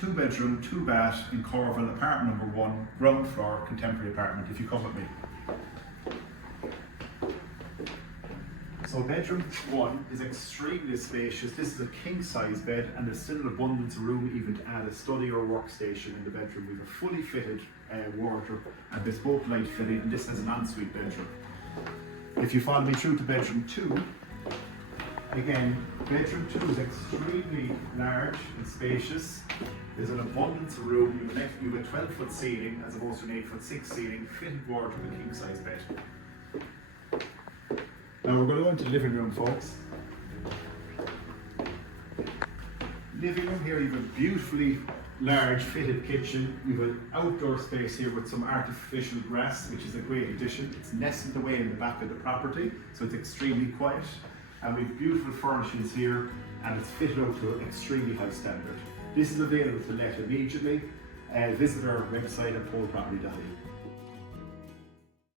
2 bedroom, 2 bath in Corville, apartment number 1, ground floor, contemporary apartment, if you come with me. So bedroom 1 is extremely spacious. This is a king size bed and there's still an abundance of room even to add a study or workstation in the bedroom. We have a fully fitted wardrobe and bespoke light fitting, and this has an ensuite bedroom. If you follow me through to bedroom 2, again, bedroom 2 is extremely large and spacious. There's an abundance of room. You have a 12-foot ceiling as opposed to an 8'6" ceiling, fitted wardrobe and king size bed. Now we're going to go into the living room, folks. Living room here, you have a beautifully large fitted kitchen. You have an outdoor space here with some artificial grass, which is a great addition. It's nestled away in the back of the property, so it's extremely quiet. And we have beautiful furnishings here, and it's fitted out to an extremely high standard. This is available to let immediately. Visit our website at poleproperty.ie.